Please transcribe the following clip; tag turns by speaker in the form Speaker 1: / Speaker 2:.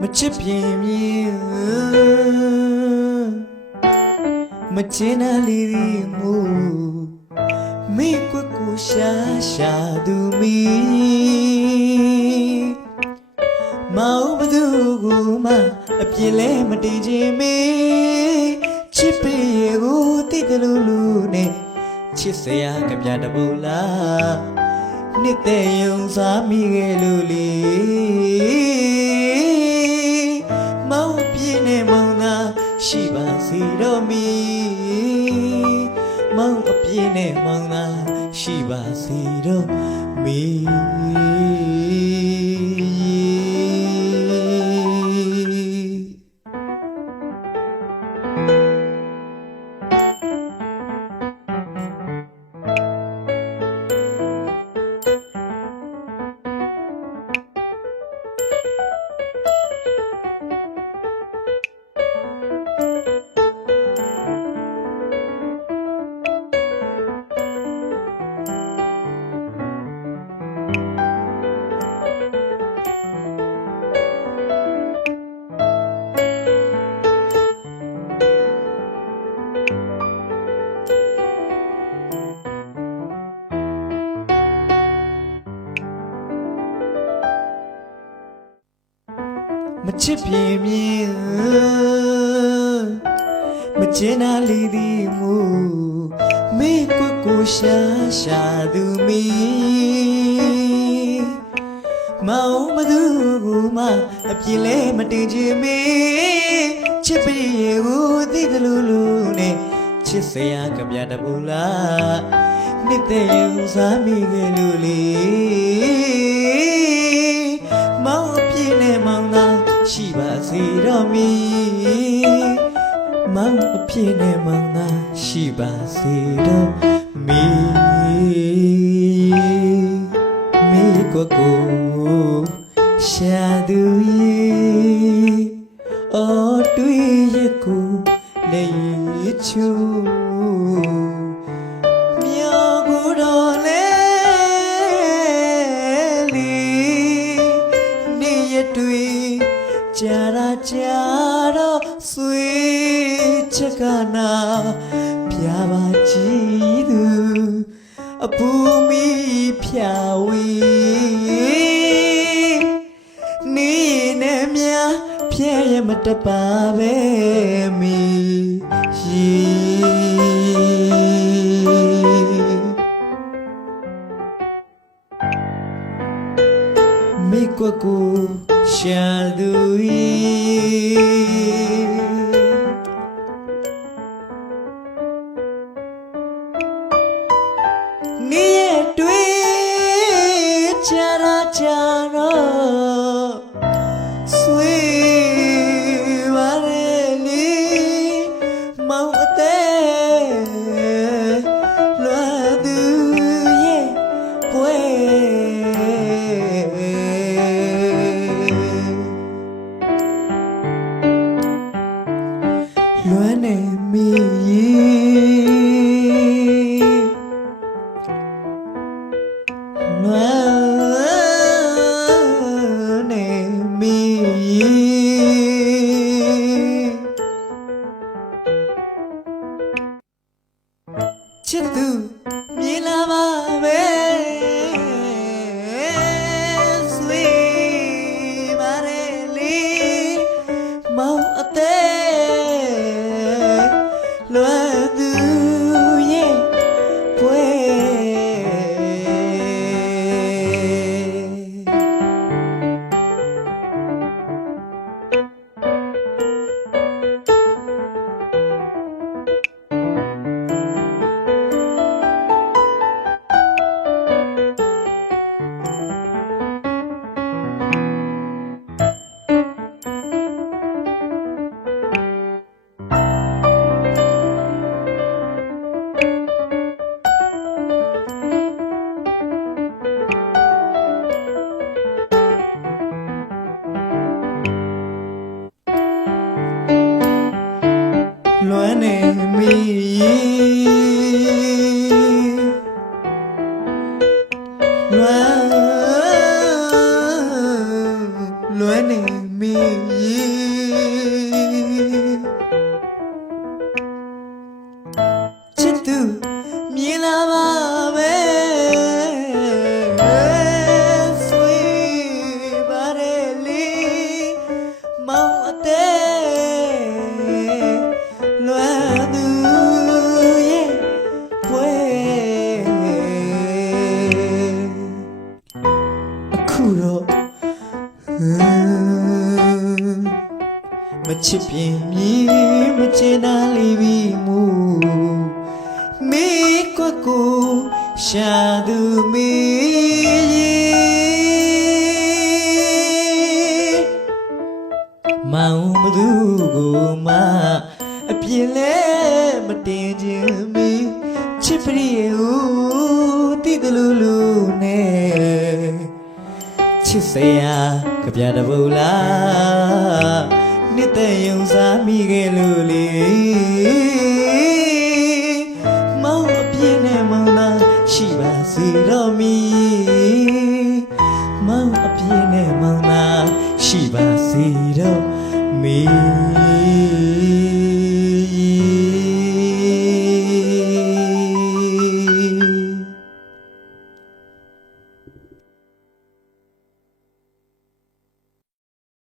Speaker 1: မချစ်ပြင်းမြင်မချင်နာလေးဒီမူမိကွက်ကိုရှာရှာသူမီမောင်ဘသူကိုမှအပြစ်လဲမတင်ခြင်းမေချစ်ပေကိုတိတ်တလူလူနဲ့ချစ်စရာကြပြတပူလားနှစ်တဲ့ယုံစားမိခဲ့လို့လေ ရှိပါစီတော့မီမောင်အပြင်းနဲ့မောင်သာရှိပါစီတော့မီ ချစ်ပြင်းမြင်မချင်နာလီဒီမူမေကိုကိုရှာရှာသူမီမောင်မသူကိုမှအပြစ်လဲမတင်ချင်မေချစ်ပြည့်ကိုသိတယ်လို့လို့နဲ့ချစ်စရာကပြတပူလားနှစ်တဲ့ယူစားမိခဲ့လို့လေ ရှိပါစေတော့မီမောင်အပြည့်နဲ့မောင်သာရှိပါစေတော့မီမေကိုကိုရှာသူရဲ့အော်တွေ့ရကိုလေချူ ကြာရာကြာတော့ဆွေချက်ကနာပြပါကြည့်သူအပူမီဖြာဝေနေနဲ့မြဖြဲရမတပါပဲမီရေမိကွက်ကို ရှာသူ၏နေ လွမ်းနေမိလွ လွမ်းနေမိ တော့ဟမ်မချစ်ပြင်းမြည်မချင်တာလေးပြီးမူမေကွက်ကိုရှာသူမေးမောင်ဘသူကိုမှအပြင်းလဲမတင်ခြင်းမီချစ်ပရိယေဦး ချစ်စရာကြပြတဘူလားနှစ်သက်ယုံစားမိခဲ့လို့လေ